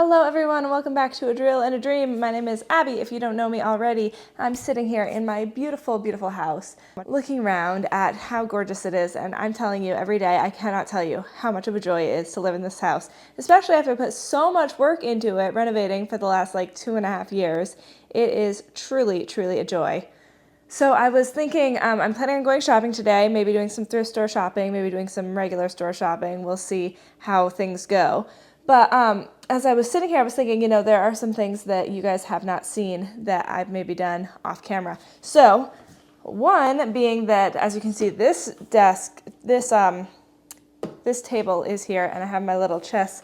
Hello everyone and welcome back to A Drill and a Dream. My name is Abby. If you don't know me already, I'm sitting here in my beautiful, beautiful house looking around at how gorgeous it is, and I'm telling you every day I cannot tell you how much of a joy it is to live in this house, especially after I put so much work into it renovating for the last 2.5 years. It is truly, truly a joy. So I was thinking, I'm planning on going shopping today, maybe doing some thrift store shopping, maybe doing some regular store shopping. We'll see how things go. But as I was sitting here, I was thinking, there are some things that you guys have not seen that I've maybe done off camera. So one being that, as you can see, this desk, this table is here, and I have my little chess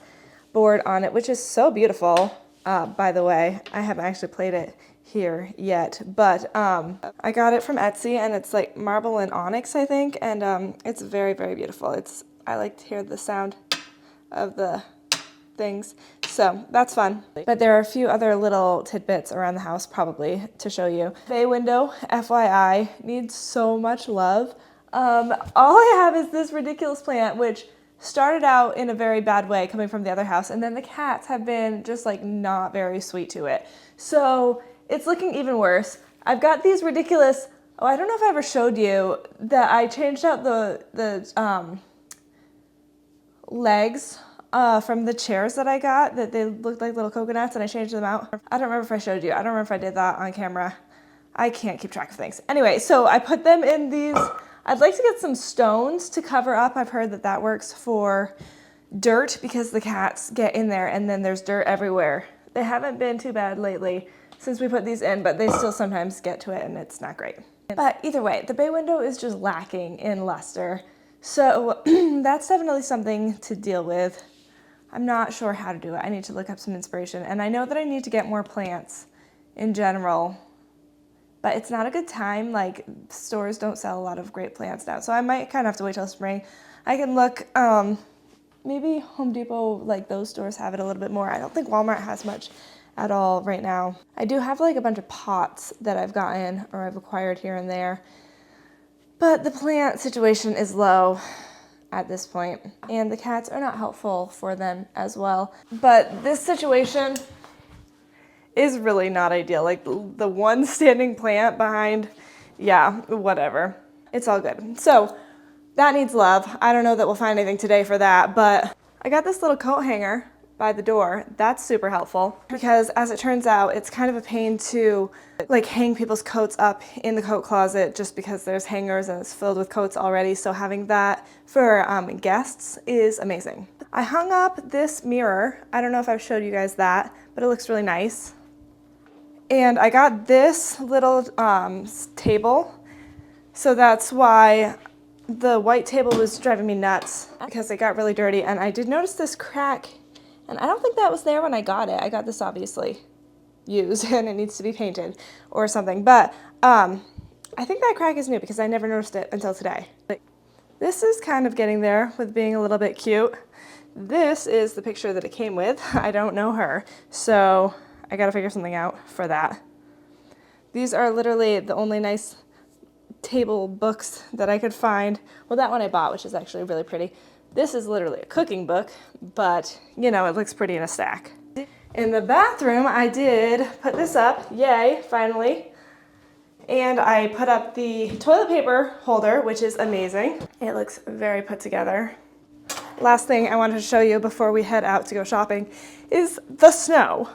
board on it, which is so beautiful. By the way, I haven't actually played it here yet, but I got it from Etsy, and it's like marble and onyx, I think, and it's very, very beautiful. I like to hear the sound of the things, so that's fun. But there are a few other little tidbits around the house probably to show you. Bay window, FYI, needs so much love. All I have is this ridiculous plant, which started out in a very bad way coming from the other house, and then the cats have been just not very sweet to it. So it's looking even worse. I've got these ridiculous, I don't know if I ever showed you that I changed out the legs from the chairs that I got, that they looked like little coconuts, and I changed them out. I don't remember if I showed you. I don't remember if I did that on camera. I can't keep track of things. Anyway, so I put them in these. I'd like to get some stones to cover up. I've heard that works for dirt because the cats get in there and then there's dirt everywhere. They haven't been too bad lately since we put these in, but they still sometimes get to it and it's not great. But either way, the bay window is just lacking in luster. So that's definitely something to deal with. I'm not sure how to do it. I need to look up some inspiration. And I know that I need to get more plants in general, but it's not a good time. Stores don't sell a lot of great plants now. So I might kind of have to wait till spring. I can look, maybe Home Depot, those stores have it a little bit more. I don't think Walmart has much at all right now. I do have a bunch of pots that I've gotten or I've acquired here and there, but the plant situation is low at this point, and the cats are not helpful for them as well. But this situation is really not ideal. The one standing plant behind, yeah, whatever. It's all good. So that needs love. I don't know that we'll find anything today for that, but I got this little coat hanger by the door. That's super helpful because, as it turns out, it's kind of a pain to hang people's coats up in the coat closet just because there's hangers and it's filled with coats already. So having that for guests is amazing. I hung up this mirror. I don't know if I've showed you guys that, but it looks really nice. And I got this little table. So that's why the white table was driving me nuts, because it got really dirty. And I did notice this crack, and I don't think that was there when I got it. I got this obviously used and it needs to be painted or something. But I think that crack is new because I never noticed it until today. This is kind of getting there with being a little bit cute. This is the picture that it came with. I don't know her, so I gotta figure something out for that. These are literally the only nice table books that I could find. Well, that one I bought, which is actually really pretty. This is literally a cooking book, but it looks pretty in a stack. In the bathroom, I did put this up, yay, finally. And I put up the toilet paper holder, which is amazing. It looks very put together. Last thing I wanted to show you before we head out to go shopping is the snow.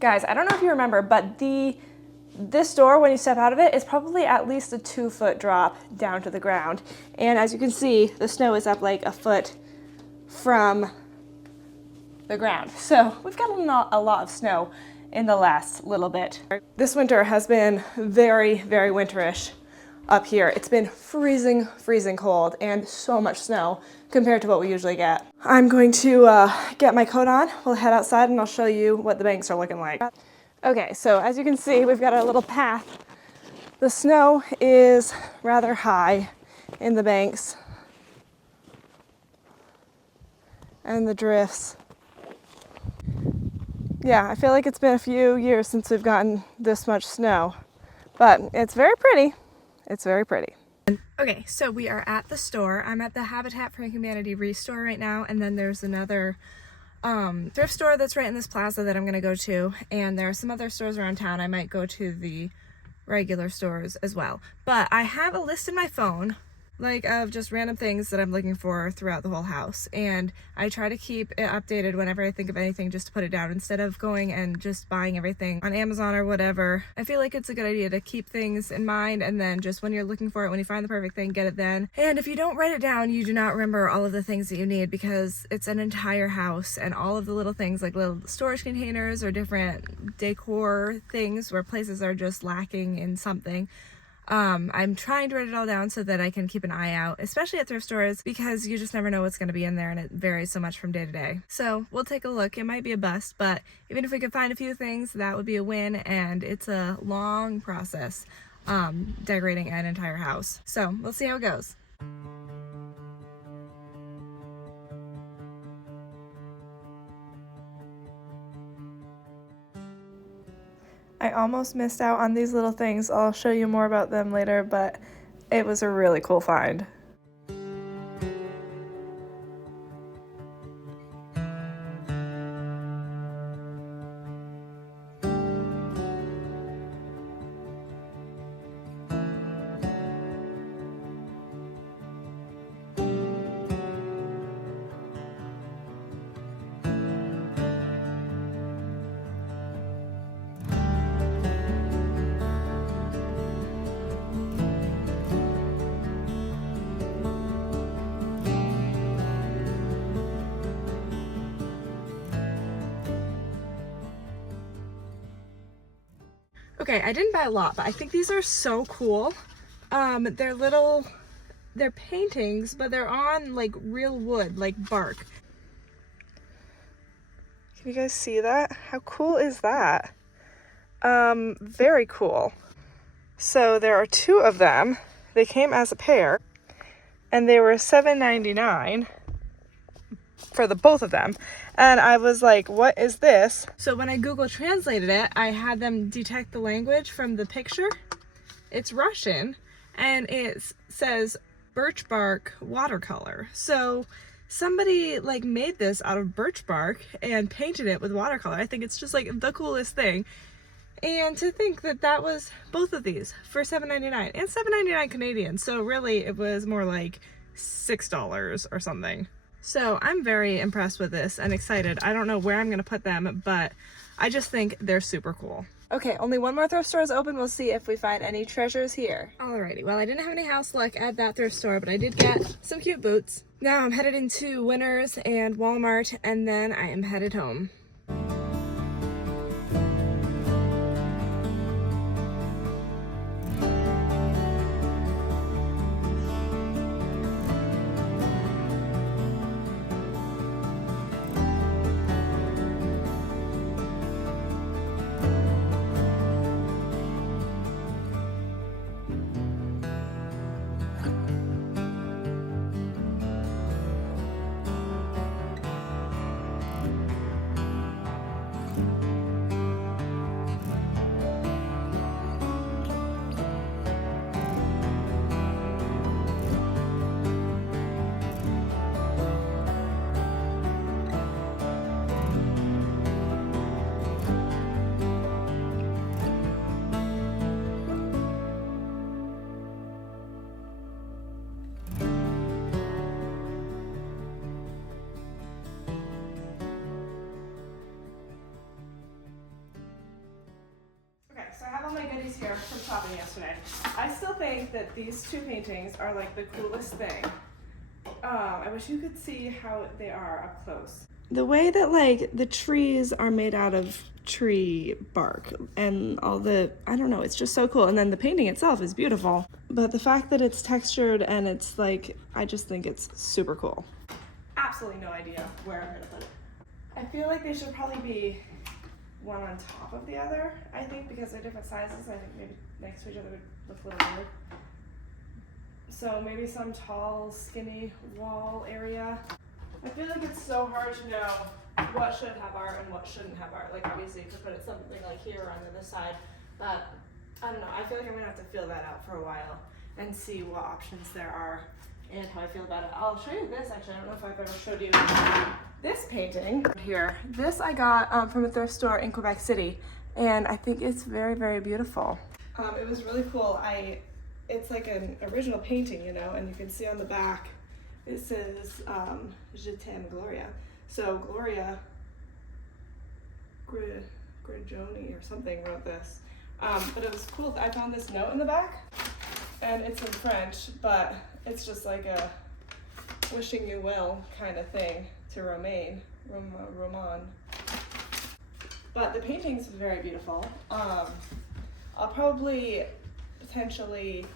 Guys, I don't know if you remember, but this door, when you step out of it, is probably at least a 2-foot drop down to the ground. And as you can see, the snow is up a foot from the ground. So we've got a lot of snow in the last little bit. This winter has been very, very winterish up here. It's been freezing, freezing cold and so much snow compared to what we usually get. I'm going to get my coat on. We'll head outside and I'll show you what the banks are looking like. Okay, so as you can see, we've got our little path. The snow is rather high in the banks and the drifts. Yeah, I feel like it's been a few years since we've gotten this much snow, but it's very pretty. It's very pretty. Okay, so we are at the store. I'm at the Habitat for Humanity Restore right now, and then there's another thrift store that's right in this plaza that I'm gonna go to, and there are some other stores around town. I might go to the regular stores as well. But I have a list in my phone, like, of just random things that I'm looking for throughout the whole house, and I try to keep it updated whenever I think of anything, just to put it down instead of going and just buying everything on Amazon or whatever. I feel like it's a good idea to keep things in mind, and then just when you're looking for it, when you find the perfect thing, get it then. And if you don't write it down, you do not remember all of the things that you need, because it's an entire house, and all of the little things like little storage containers or different decor things where places are just lacking in something. I'm trying to write it all down so that I can keep an eye out, especially at thrift stores, because you just never know what's going to be in there, and it varies so much from day to day. So we'll take a look. It might be a bust, but even if we could find a few things, that would be a win, and it's a long process decorating an entire house. So we'll see how it goes. I almost missed out on these little things. I'll show you more about them later, but it was a really cool find. Okay, I didn't buy a lot, but I think these are so cool. They're paintings, but they're on like real wood, like bark. Can you guys see that? How cool is that? Very cool. So there are 2 of them. They came as a pair, and they were $7.99 for the both of them. And I was like, what is this? So when I Google translated it, I had them detect the language from the picture. It's Russian, and it says birch bark watercolor. So somebody like made this out of birch bark and painted it with watercolor. I think it's just like the coolest thing. And to think that that was both of these for $7.99 and $7.99 Canadian. So really it was more like $6 or something. So I'm very impressed with this and excited. I don't know where I'm gonna put them, but I just think they're super cool. Okay, only one more thrift store is open. We'll see if we find any treasures here. Alrighty, well, I didn't have any house luck at that thrift store, but I did get some cute boots. Now I'm headed into Winners and Walmart, and then I am headed home. So I have all my goodies here from shopping yesterday. I still think that these 2 paintings are like the coolest thing. I wish you could see how they are up close. The way that like the trees are made out of tree bark and all the, I don't know, it's just so cool. And then the painting itself is beautiful. But the fact that it's textured and it's like, I just think it's super cool. Absolutely no idea where I'm gonna put it. I feel like they should probably be one on top of the other, I think, because they're different sizes. I think maybe next to each other would look a little weird. So maybe some tall, skinny wall area. I feel like it's so hard to know what should have art and what shouldn't have art. Like obviously you could put it something like here or on the other side, but I don't know. I feel like I'm gonna have to feel that out for a while and see what options there are and how I feel about it. I'll show you this actually. I don't know if I've ever showed you this painting here, this I got from a thrift store in Quebec City, and I think it's very, very beautiful. It was really cool. It's like an original painting, you know, and you can see on the back, it says, Je t'aime, Gloria. So Gloria Grigioni or something wrote this. But it was cool. I found this note in the back, and it's in French, but it's just like a wishing you well kind of thing to Romain. But the painting's very beautiful. I'll probably potentially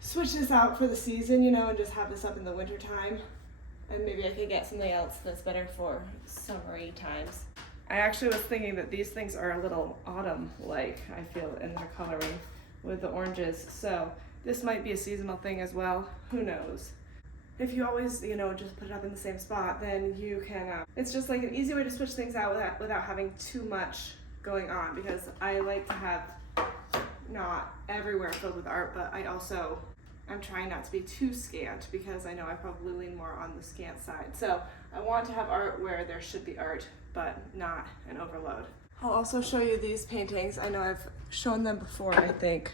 switch this out for the season, you know, and just have this up in the winter time. And maybe I could get something else that's better for summery times. I actually was thinking that these things are a little autumn-like, I feel, in their coloring with the oranges. So this might be a seasonal thing as well. Who knows? If you always, you know, just put it up in the same spot, then you can, it's just like an easy way to switch things out without having too much going on, because I like to have not everywhere filled with art, but I'm trying not to be too scant, because I know I probably lean more on the scant side. So I want to have art where there should be art, but not an overload. I'll also show you these paintings. I know I've shown them before, I think.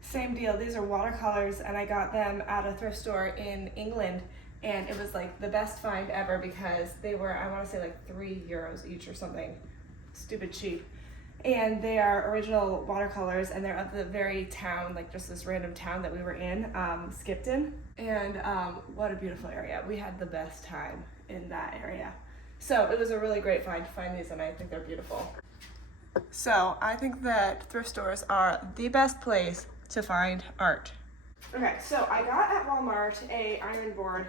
Same deal, these are watercolors, and I got them at a thrift store in England, and it was like the best find ever, because they were, I want to say, like €3 each or something stupid cheap. And they are original watercolors, and they're of the very town, like just this random town that we were in, Skipton. And what a beautiful area. We had the best time in that area. So it was a really great find to find these, and I think they're beautiful. So I think that thrift stores are the best place to find art. Okay, so I got at Walmart a iron board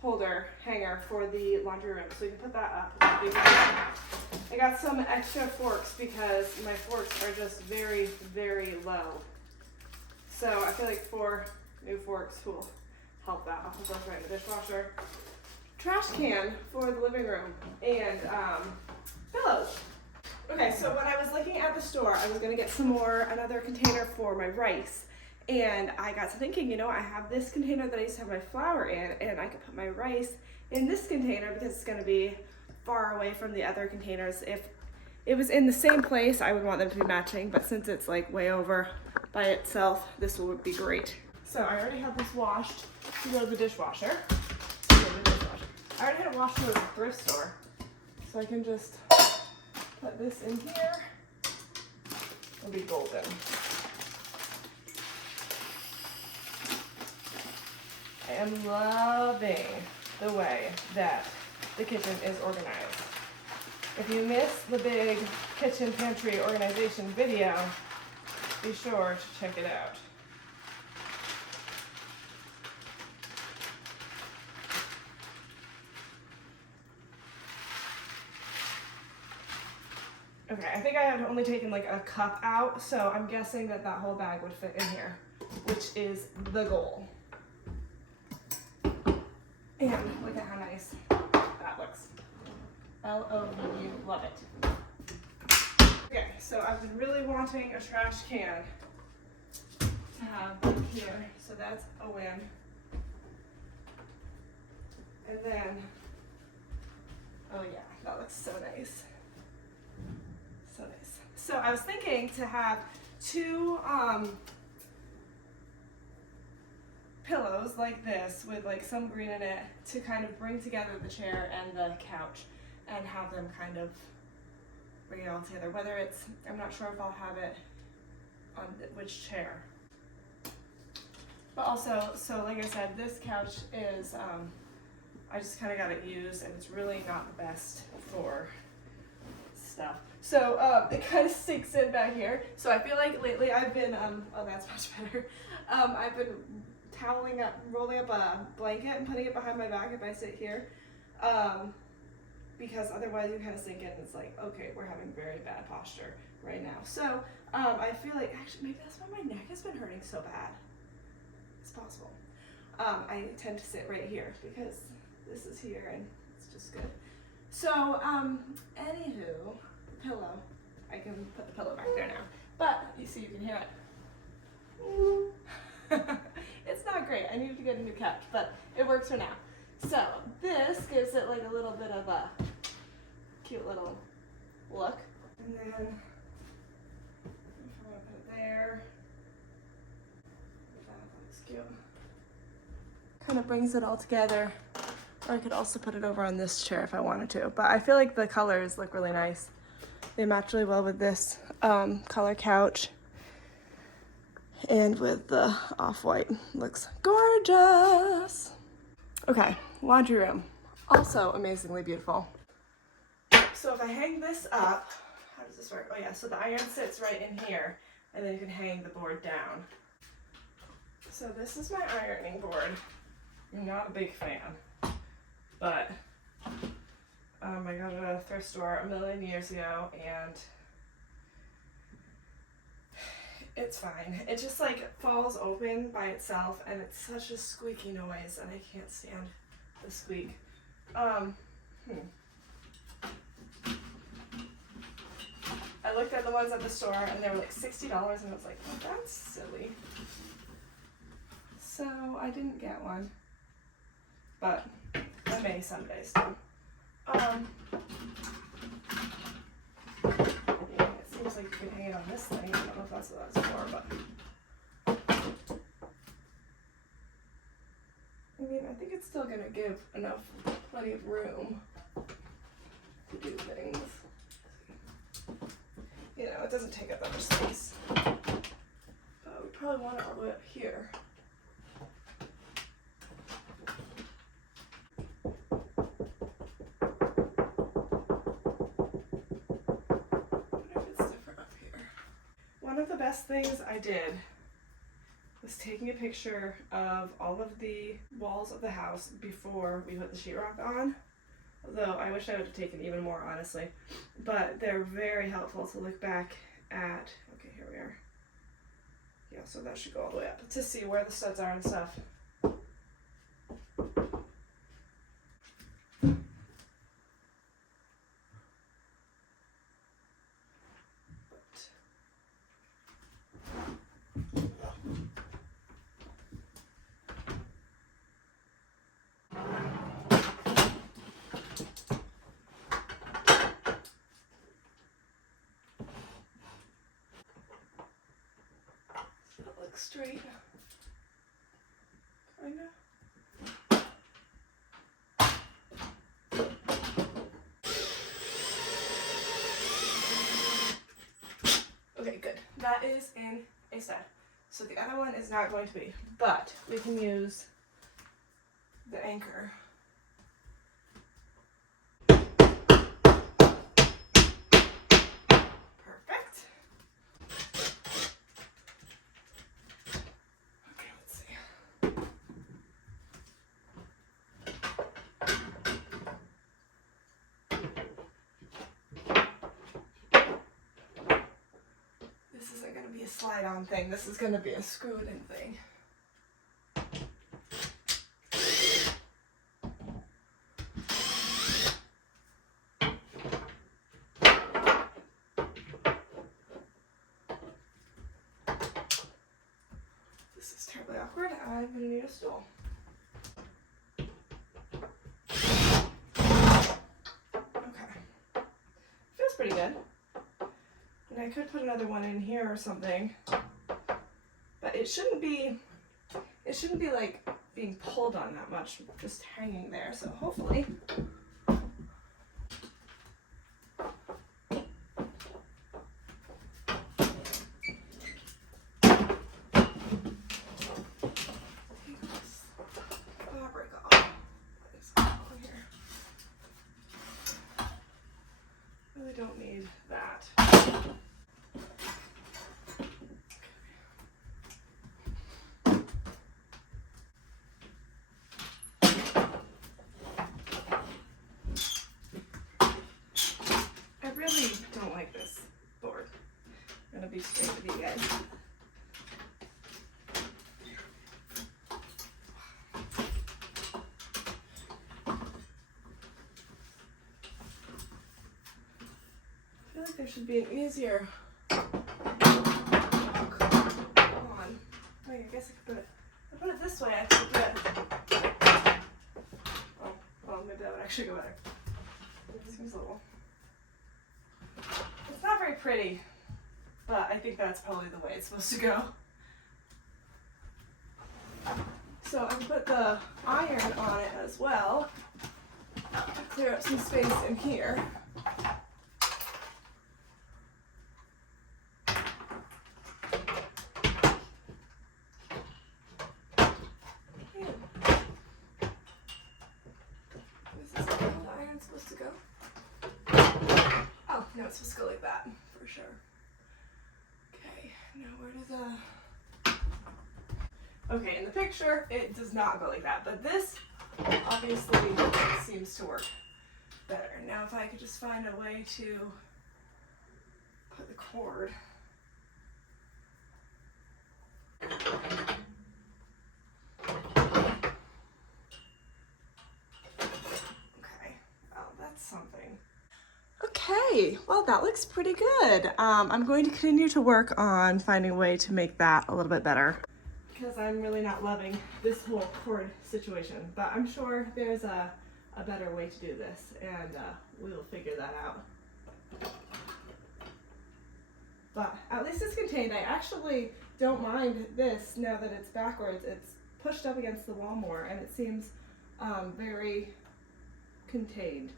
holder hanger for the laundry room, so you can put that up. I got some extra forks because my forks are just very, very low. So I feel like 4 new forks will help that. I'll put those right in the dishwasher. Trash can for the living room, and pillows. Okay, so when I was looking at the store, I was gonna get another container for my rice. And I got to thinking, you know, I have this container that I used to have my flour in, and I could put my rice in this container because it's gonna be far away from the other containers. If it was in the same place, I would want them to be matching, but since it's like way over by itself, this would be great. So I already have this washed to go to the dishwasher. I already had it washed to go to the thrift store, so I can just put this in here. It'll be golden. I am loving the way that the kitchen is organized. If you missed the big kitchen pantry organization video, be sure to check it out. Okay, I think I have only taken like a cup out, so I'm guessing that that whole bag would fit in here, which is the goal. And look at how nice that looks. L-O-V-E, love it. Okay, so I've been really wanting a trash can to have here, so that's a win. And then, oh yeah, that looks so nice. So nice. So I was thinking to have 2 pillows like this with like some green in it to kind of bring together the chair and the couch and have them kind of bring it all together. Whether it's, I'm not sure if I'll have it on which chair. But also, so like I said, this couch is, I just kind of got it used, and it's really not the best for stuff. So it kind of sinks in back here. So I feel like lately I've been, oh that's much better. I've been toweling up, rolling up a blanket and putting it behind my back if I sit here. Because otherwise you kind of sink in and it's like, okay, we're having very bad posture right now. So I feel like, actually maybe that's why my neck has been hurting so bad. It's possible. I tend to sit right here because this is here and it's just good. So anywho, pillow. I can put the pillow back there now. But you see, you can hear it. It's not great. I needed to get a new couch, but it works for now. So this gives it like a little bit of a cute little look. And then if I'm gonna put it there, that looks cute. Kind of brings it all together. Or I could also put it over on this chair if I wanted to. But I feel like the colors look really nice. They match really well with this color couch. And with the off-white. Looks gorgeous. Okay, laundry room. Also amazingly beautiful. So if I hang this up, how does this work? Oh yeah, so the iron sits right in here. And then you can hang the board down. So this is my ironing board. I'm not a big fan. But I got it at a thrift store a million years ago, and it's fine. It just like falls open by itself, and it's such a squeaky noise, and I can't stand the squeak. I looked at the ones at the store, and they were like $60, and I was like, oh, that's silly. So I didn't get one, but I may someday still. Yeah, it seems like you can hang it on this thing. I don't know if that's what that's for, but I mean, I think it's still gonna give plenty of room to do things. You know, it doesn't take up that much space. But we probably want it all the way up here. One of the best things I did was taking a picture of all of the walls of the house before we put the sheetrock on. Although I wish I would have taken even more, honestly. But they're very helpful to look back at. Okay, here we are. Yeah, so that should go all the way up to see where the studs are and stuff. Straight, kinda. Okay, good. That is in a stud. So the other one is not going to be, but we can use the anchor. This isn't going to be a slide-on thing. This is going to be a screw-it-in thing. This is terribly awkward. I'm going to need a stool. Okay. Feels pretty good. And I could put another one in here or something, but it shouldn't be like being pulled on that much, just hanging there, so hopefully. Fabric off. It's all here. Really don't need that. Don't like this board. I'm gonna be straight with you guys. I feel like there should be an easier lock on. Wait, I guess I could put it. If I put it this way, I could put it actually go better. It seems a little... It's not very pretty, but I think that's probably the way it's supposed to go. So I can put the iron on it as well to clear up some space in here. Supposed to go? Oh, no, it's supposed to go like that, for sure. Okay, now where does Okay, in the picture, it does not go like that, but this obviously seems to work better. Now if I could just find a way to put the cord. Something. Okay, well that looks pretty good. I'm going to continue to work on finding a way to make that a little bit better because I'm really not loving this whole cord situation, but I'm sure there's a better way to do this, and we'll figure that out. But at least it's contained. I actually don't mind this now that it's backwards. It's pushed up against the wall more and it seems very contained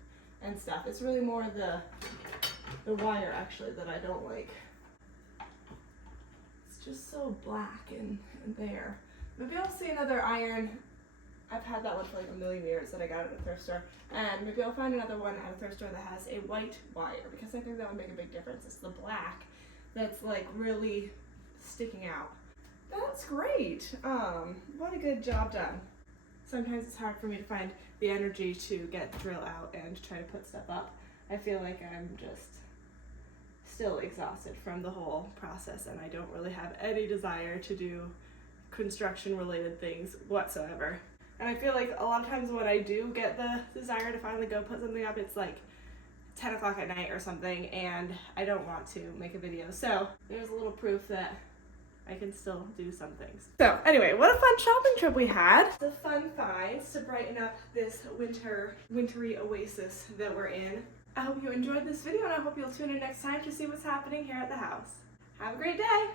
and stuff. It's really more the wire actually that I don't like. It's just so black and there. Maybe I'll see another iron. I've had that one for like a million years that I got at a thrift store, and maybe I'll find another one at a thrift store that has a white wire, because I think that would make a big difference. It's the black that's like really sticking out. That's great. What a good job done. Sometimes it's hard for me to find the energy to get the drill out and try to put stuff up. I feel like I'm just still exhausted from the whole process, and I don't really have any desire to do construction related things whatsoever. And I feel like a lot of times when I do get the desire to finally go put something up, it's like 10 o'clock at night or something, and I don't want to make a video. So there's a little proof that I can still do some things. So anyway, what a fun shopping trip we had. The fun finds to brighten up this wintry oasis that we're in. I hope you enjoyed this video, and I hope you'll tune in next time to see what's happening here at the house. Have a great day.